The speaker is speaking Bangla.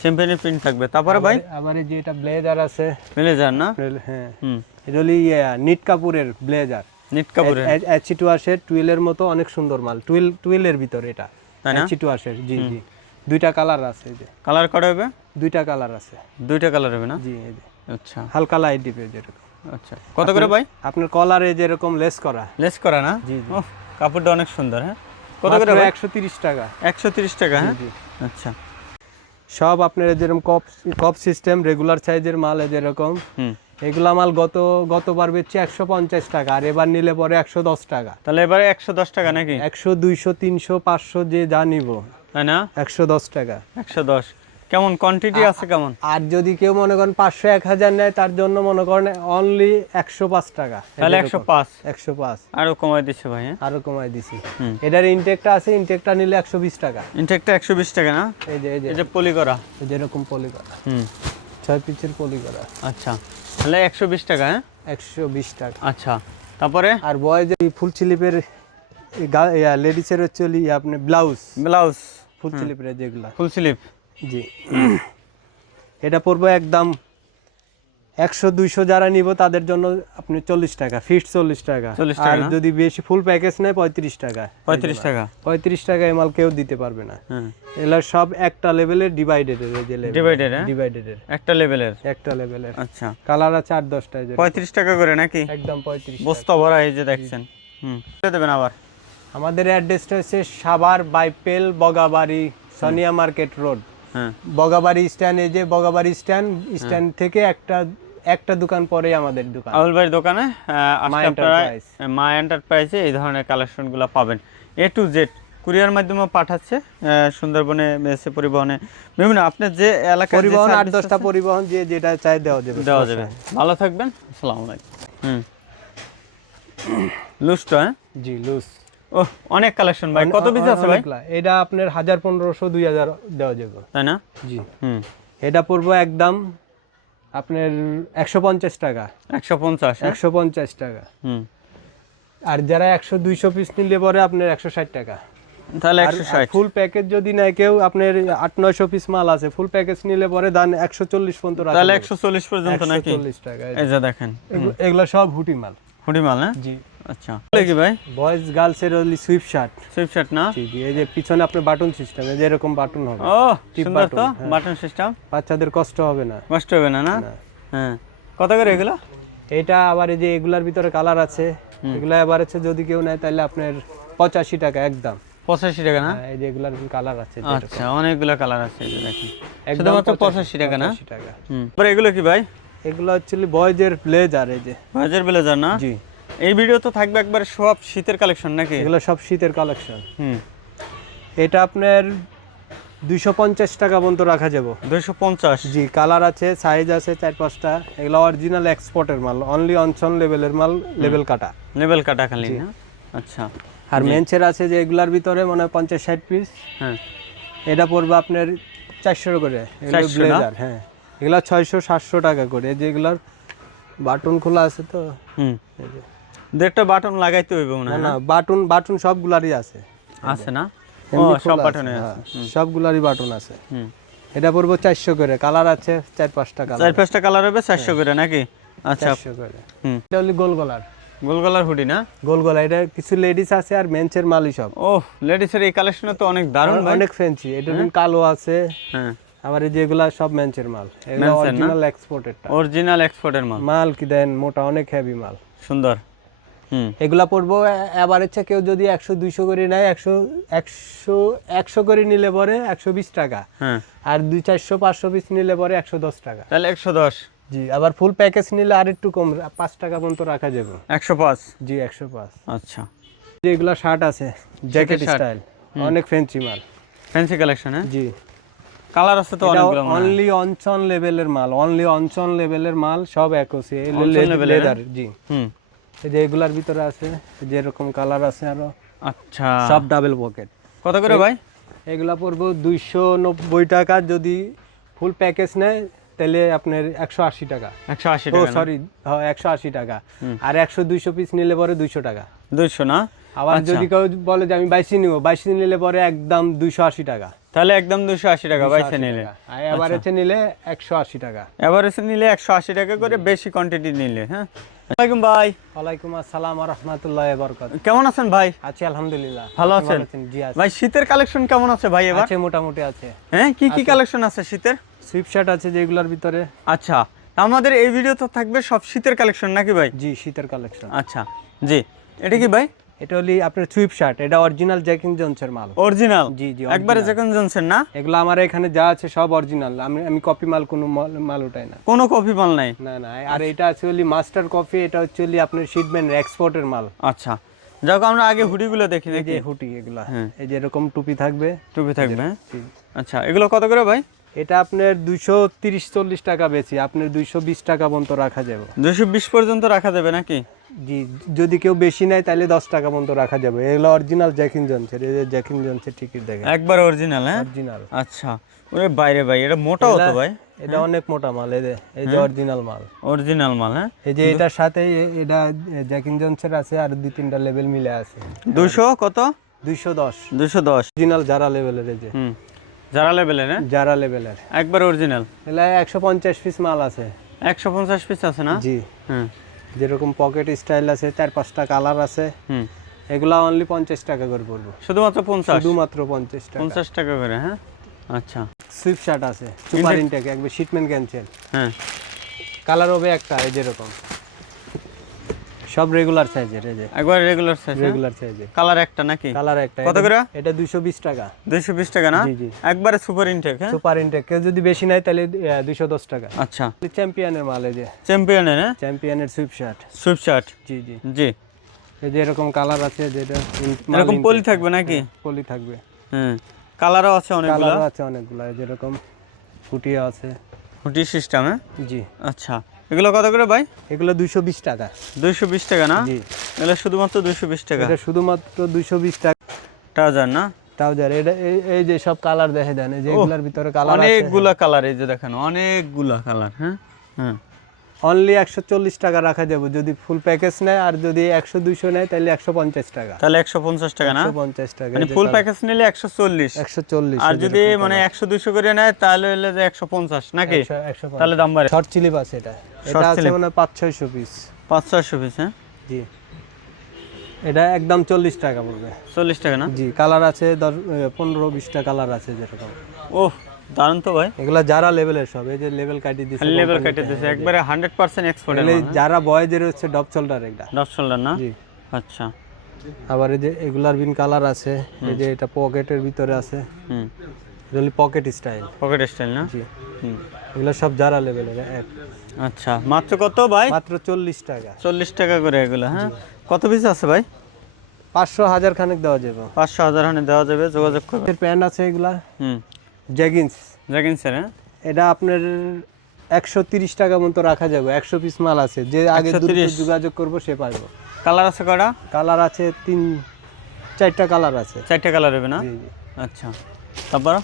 চ্যাম্পিয়নের প্রিন্ট থাকবে। তারপরে ভাই? আবার- আবার এই যে এটা ব্লেজার আছে। ব্লেজার না? হ্যাঁ। হুম। এটা হলো নিট কাপুরের ব্লেজার নিট কাপড়ের এইচি টু আসের টুয়েলের মতো অনেক সুন্দর মাল। টুয়েল টুয়েলের ভিতরে এটা। তাই না? এইচি টু আসের জি জি। দুইটা কালার আছে এই যে। কালার করা হবে? দুইটা কালার আছে। দুইটা কালার হবে না? জি এই যে। আচ্ছা। হালকা লাইট ডিপে যেরকম আচ্ছা। কত করে ভাই? আপনার কলারে যেরকম লেস করা। লেস করা না? জি, কাপড়টা অনেক সুন্দর হ্যাঁ। কত করে ভাই? একশো তিরিশ টাকা। একশো তিরিশ টাকা হ্যাঁ। আচ্ছা। সব আপনার যেরকম কপ কপ সিস্টেম রেগুলার সাইজের মাল যেরকম এগুলা মাল গত গতবার বেচছে একশো পঞ্চাশ টাকা আর এবার নিলে পরে একশো দশ টাকা। তাহলে এবারে একশো দশ টাকা নাকি? একশো দুইশো তিনশো পাঁচশো যে যা নিব তাই না? একশো দশ টাকা। একশো দশ। কেমন কোয়ান্টিটি আছে কেমন? আর যদি কেউ মনে করেন পাঁচশো এক হাজার নেয় তার জন্য মনে করেন অনলি একশো পাঁচ টাকা। তাহলে একশো পাঁচ? একশো পাঁচ। আরও কমাই দিচ্ছে ভাই হ্যাঁ? আরও কমাই দিছি। এটার ইনটেকটা আছে ইনটেকটা নিলে একশো বিশ টাকা। ইনটেকটা একশো বিশ টাকা না? এই যে এই যে। পলি করা। এই যেরকম পলি করা। হুম। ছয় পিচের পলি করা। আচ্ছা। তাহলে একশো বিশ টাকা হ্যাঁ? একশো বিশ টাকা। আচ্ছা। তারপরে? আর বয়েজ ফুল স্লিপের লেডিসের হচ্ছে আপনি ব্লাউজ ব্লাউজ ফুল স্লিপের যেগুলা। ফুল স্লিপ জি। এটা পড়বে একদম একশো দুইশো যারা নিব তাদের জন্য আপনি চল্লিশ টাকা ফিক্সড চল্লিশ টাকা। 40 টাকা। আর যদি বেশি ফুল প্যাকেজ নেয় পঁয়ত্রিশ টাকা। পঁয়ত্রিশ টাকা। পঁয়ত্রিশ টাকা এমাল কেউ দিতে পারবে না। হ্যাঁ। এগুলা সব একটা লেভেলের ডিভাইডেড হ্যাঁ? ডিভাইডেডের একটা লেভেলের একটা লেভেলের আচ্ছা। কালার আছে আট দশটা পঁয়ত্রিশ টাকা করে নাকি? একদম পঁয়ত্রিশ বস্তা ভরা এই যে দেখছেন। হুম। দেবেন আবার। আমাদের অ্যাড্রেসটা হচ্ছে Savar Baipail Bogabari Sonia market road. Bogabari stand এই যে বগাবাড়ি স্ট্যান্ড স্ট্যান্ড থেকে একটা একটা দোকান পরেই আমাদের দোকান। আউল ভাইয়ের দোকানে মা এন্টারপ্রাইজে এই ধরনের কালেকশনগুলো পাবেন। এ টু জেড কুরিয়ার মাধ্যমে পাঠাচ্ছে সুন্দরবনে মেসে পরিবহনে। বিভিন্ন আপনার যে এলাকায় যে পরিবহন আট দশটা পরিবহন যে যেটা চাই দেওয়া যাবে দেওয়া যাবে। ভালো থাকবেন আসসালামু আলাইকুম। হুম। লুস্টো হ্যাঁ? জি লুজ। অনেক কালেকশন ভাই। কত পিস আছে ভাই? এটা আপনার হাজার পনেরোশো দুই হাজার দেওয়া যাবে। তাই না? জি। হুম। এটা পড়ব একদম আপনার একশো পঞ্চাশ টাকা। একশো পঞ্চাশ হ্যাঁ? একশো পঞ্চাশ টাকা। হুম। আর যারা একশো দুইশো পিস নিলে পরে আপনার একশো ষাট টাকা। তাহলে একশো ষাট। ফুল প্যাকেজ যদি নেয় কেউ আপনার আট নয়শো পিস মাল আছে। ফুল প্যাকেজ নিলে পরে দান একশো চল্লিশ পর্যন্ত তাহলে। একশো চল্লিশ পর্যন্ত নাকি? 140 টাকা এই যে। দেখেন এগুলো- সব হুটি মাল। হুডি মাল হ্যাঁ? জি। আচ্ছা। কি ভাই? বয়েজ গার্লসের only sweatshirt sweatshirt না? জি জি এই যে পিছনে আপনার বাটন সিস্টেম এই যে এরকম বাটন হবে। ও সুন্দর তো হ্যাঁ। বাটন সিস্টেম বাচ্চাদের কষ্ট হবে না। কষ্ট হবে না না? না। হ্যাঁ। কত করে এগুলো? এটা আবার এই যে এগুলার ভিতরে কালার আছে। এগুলা আবার আছে যদি কেউ নেয় তাহলে আপনার পঁচাশি টাকা একদম। পঁচাশি টাকা না? হ্যাঁ, এই যে এগুলার কালার আছে। আচ্ছা অনেকগুলো কালার আছে এই শুধুমাত্র পঁচাশি টাকা না? 85 টাকা। হুম। এগুলো কি ভাই? এগুলো বয়েজের ব্লেজার এই যে। বাজার ব্লেজার না? জি। এই ভিডিও তো থাকবে একবার সব শীতের কালেকশন নাকি? এগুলো সব শীতের কালেকশন হুম। এটা আপনার দুইশো পঞ্চাশ টাকা পর্যন্ত রাখা যাবে। দুইশো পঞ্চাশ? জি কালার আছে সাইজ আছে চার পাঁচটা। এগুলো অরিজিনাল এক্সপোর্টের মাল অনলি অনসন লেভেলের মাল লেভেল কাটা। লেভেল কাটা খালি আচ্ছা। আর মেন্সের আছে যে এগুলার ভিতরে মনে হয় পঞ্চাশ ষাট পিস হ্যাঁ। এটা পড়বে আপনার চারশো করে ব্লেজার হ্যাঁ। এগুলো ছয়শো সাতশো টাকা করে। এই যে বাটন খোলা আছে তো। হুম। দেড়টা বাটন লাগাইতে হইব না না না বাটন বাটন সবগুলারই আছে। আছে না? ও সব বাটনে আছে, আছে হ্যাঁ, সবগুলারই বাটন আছে। হুম। এটা পড়ব চারশো করে কালার আছে চার পাঁচটা কালার চার পাঁচটা কালার হবে চারশো করে নাকি? আচ্ছা। চারশো করে। হুম। এটা হলো গোল গলার। গোল গলার হুডি না? গোল গলা এটা কিছু লেডিস আছে আর মেন্সের মালই সব। ও লেডিসের এই কালেকশনে তো অনেক দারুণ ভাই। অনেক ফ্যান্সি এটা হলো কালো আছে। হ্যাঁ। আবার এই যেগুলা সব মেন্সের মাল। এগুলো অরিজিনাল এক্সপোর্টেডটা অরিজিনাল এক্সপোর্টের মাল। মাল কি দেন মোটা অনেক হেভি মাল। সুন্দর। এগুলা পড়ব এবার হচ্ছে কেউ যদি একশো দুইশো করে নেয় একশো একশো একশো করে নিলে পরে একশো বিশ টাকা। হ্যাঁ। আর দুই চারশো পাঁচশো পিস নিলে পরে একশো দশ টাকা। তাহলে একশো দশ। জি আবার ফুল প্যাকেজ নিলে আর একটু কম পাঁচ টাকা পর্যন্ত রাখা যাবে। একশো পাঁচ। জি একশো পাঁচ। আচ্ছা। যে এগুলা শার্ট আছে জ্যাকেট স্টাইল অনেক ফ্যান্সি মাল। ফ্যান্সি কালেকশন হ্যাঁ? জি। কালার আছে তো অনেকগুলো অনলি অনচন লেভেলের মাল অনলি অনচন লেভেলের মাল সব একসি লেদার জি। হুম। এই যে এগুলার ভিতরে আছে যে এরকম কালার আছে আরও। আচ্ছা। সব ডাবল পকেট কত করে ভাই? এগুলা পড়ব দুইশো নব্বই টাকা। যদি ফুল প্যাকেজ নেয় তাহলে আপনার একশো আশি টাকা। একশো আশি ও টাকা সরি একশো আশি টাকা। আর একশো দুইশো পিস নিলে পরে দুইশো টাকা। দুইশো না? আবার আচ্ছা। যদি কেউ বলে যে আমি বাইশি নিব বাইশি নিলে পরে একদম দুইশো আশি টাকা। তাহলে একদম দুশো আশি টাকা বাইসে নিলে। এভারেজে নিলে একশো আশি টাকা। এভারেজে নিলে একশো আশি টাকা করে বেশি কোয়ান্টিটি নিলে হ্যাঁ? ওয়ালাইকুম ভাই। ওয়ালাইকুম আসসালাম রহমতুল্লাহ বরকত কেমন আছেন ভাই? আছি আলহামদুলিল্লাহ। ভালো আপনি আছেন? জি আছি। ভাই শীতের কালেকশন কেমন আছে ভাই এবার? আছে মোটামুটি আছে। হ্যাঁ কি কি কালেকশন আছে শীতের? আছে যেগুলোর ভিতরে। আচ্ছা আমাদের এই ভিডিও তো থাকবে সব শীতের কালেকশন নাকি ভাই? জি শীতের কালেকশন আচ্ছা জি। এটা কি ভাই? এটা হলি আপনার সুইপ শার্ট এটা অরিজিনাল জ্যাকিং জনসের মাল। অরিজিনাল জি জি একবারে। যখন জানছেন না? এগুলো আমার এখানে যা আছে সব অরিজিনাল আমি আমি কপি মাল কোনো মাল- মাল উঠাই না। কোনো কপি মাল নাই? না না আর এটা আছে হলি মাস্টার কফি এটা হচ্ছে আপনার শিটম্যান এক্সপোর্টের মাল। আচ্ছা। যাক আমরা আগে হুডিগুলো দেখি দেখি। হুটি এগুলা। হ্যাঁ। এই যে এরকম টুপি থাকবে। টুপি থাকবে হ্যাঁ? আচ্ছা এগুলো কত করে ভাই? এটা আপনার দুইশো তিরিশ চল্লিশ টাকা বেশি। আপনার দুইশো বিশ টাকা পর্যন্ত রাখা যাবে। দুশো বিশ পর্যন্ত রাখা যাবে নাকি? জি যদি কেউ বেশি নেয় তাহলে দশ টাকা পর্যন্ত রাখা যাবে। এগুলো অরিজিনাল জ্যাকিং জনসের এই যে জ্যাকিং জনসের টিকিট দেখেন। একবার অরিজিনাল হ্যাঁ? অরিজিনাল আচ্ছা। ওরে বাইরে ভাই এটা মোটাও তো ভাই এটা অনেক মোটা মাল এই এই যে অরিজিনাল মাল। অরিজিনাল মাল হ্যাঁ? এই যে এটার সাথে এটা জ্যাকিং জনসের আছে আর দুই তিনটা লেভেল মিলে আছে। দুশো কত? দুইশো দশ। দুশো দশ। অরিজিনাল যারা লেভেলের এই যে। হুম। যারা লেভেলের হ্যাঁ? যারা লেভেলের একবার অরিজিনাল এগুলা একশো পঞ্চাশ পিস মাল আছে। একশো পঞ্চাশ পিস আছে না? জি। হুম। যেরকম পকেট স্টাইল আছে চার পাঁচটা কালার আছে হুম। এগুলা অনলি পঞ্চাশ টাকা করে পড়ব। শুধুমাত্র পঞ্চাশ? শুধুমাত্র পঞ্চাশ টাকা। পঞ্চাশ টাকা করে হ্যাঁ? আচ্ছা। সুইপ শার্ট আছে সুপার ইনটেক একবার শিটম্যান ক্যান্সেল হ্যাঁ। কালার হবে একটা এই যেরকম। সব রেগুলার সাইজের এই যে। একবার রেগুলার সাইজ রেগুলার সাইজের কালার একটা নাকি? কালার একটা কত করে? এটা দুইশো বিশ টাকা। দুইশো বিশ টাকা না? জি জি। একবারে সুপার ইনটেক হ্যাঁ? সুপার ইনটেক কেউ যদি বেশি নেয় তাহলে দুইশো দশ টাকা। আচ্ছা। চ্যাম্পিয়নের মাল এই যে। চ্যাম্পিয়নের হ্যাঁ? চ্যাম্পিয়নের সুইপ শার্ট সুইফট শার্ট জি জি। জি। এই যে এরকম কালার আছে যেটা এরকম পলি থাকবে নাকি? পলি থাকবে। হ্যাঁ। কালারও আছে অনেকগুলো? কালারও আছে অনেকগুলো যেরকম ফুটিয়া আছে। হুটি সিস্টেম হ্যাঁ? জি। আচ্ছা। এগুলো কত করে ভাই? এগুলো দুইশো বিশ টাকা। দুইশো বিশ টাকা না? জি। এগুলো শুধুমাত্র দুইশো বিশ টাকা? এটা শুধুমাত্র দুইশো বিশ টাকা। ট্রাউজার না? ট্রাউজার এটা এই- যে সব কালার দেখে দেন যেগুলোর ভিতরে কালার অনেকগুলা কালার এই যে দেখেন অনেকগুলা কালার হ্যাঁ? হ্যাঁ। অনলি একশো চল্লিশ টাকা রাখা যাবে। যদি ফুল প্যাকেজ নেয় আর যদি একশো দুইশো নেয় তাহলে একশো পঞ্চাশ টাকা। তাহলে একশো পঞ্চাশ টাকা না? পঞ্চাশ টাকা মানে ফুল প্যাকেজ নিলে একশো চল্লিশ। একশো চল্লিশ আর যদি মানে একশো দুইশো করে নেয় তাহলে হলে যে একশো পঞ্চাশ নাকি? তাহলে দাম বাড়ে। শর্ট চিলিপ আছে এটা। এটা আছে। মানে পাঁচ ছয়শো পিস পাঁচ ছয়শো পিস হ্যাঁ? জি। এটা একদম চল্লিশ টাকা পড়বে। চল্লিশ টাকা না? জি কালার আছে দশ পনেরো বিশটা কালার আছে যেরকম। ওহ দারুণ তো ভাই। এগুলা যারা লেভেলের সব এই যে লেভেল কাটি খালি লেভেল কেটে দিয়েছে একবারে হান্ড্রেড পার্সেন্ট এক্সপোর্ট এগুলো যারা বয়েজের হচ্ছে ডব শোল্ডার এটা দশ শোল্ডার না? জি। আচ্ছা। আবার এই যে এগুলার বিন কালার আছে এই যে এটা পকেটের ভিতরে আছে। হুম। এগুলি পকেট স্টাইল পকেট স্টাইল না? জি। হুম। এগুলো সব যারা লেভেলের এক। আচ্ছা মাত্র কত ভাই? মাত্র চল্লিশ টাকা। চল্লিশ টাকা করে এগুলো হ্যাঁ? কত পিস আছে ভাই? পাঁচশো হাজার খানেক দেওয়া যাবে। পাঁচশো হাজার হানে দেওয়া যাবে যোগাযোগ করবে। প্যান্ট আছে এগুলা। হুম। জ্যাগিন্স জাকিন স্যার হ্যাঁ? এটা আপনার একশো তিরিশ টাকা মতো রাখা যাবে একশো পিস মাল আছে। যে আগে দ্রুত 130 যোগাযোগ করব সে পারব। কালার আছে কয়টা? কালার আছে তিন চারটা কালার আছে। চারটা কালার হবে না? আচ্ছা। তারপর?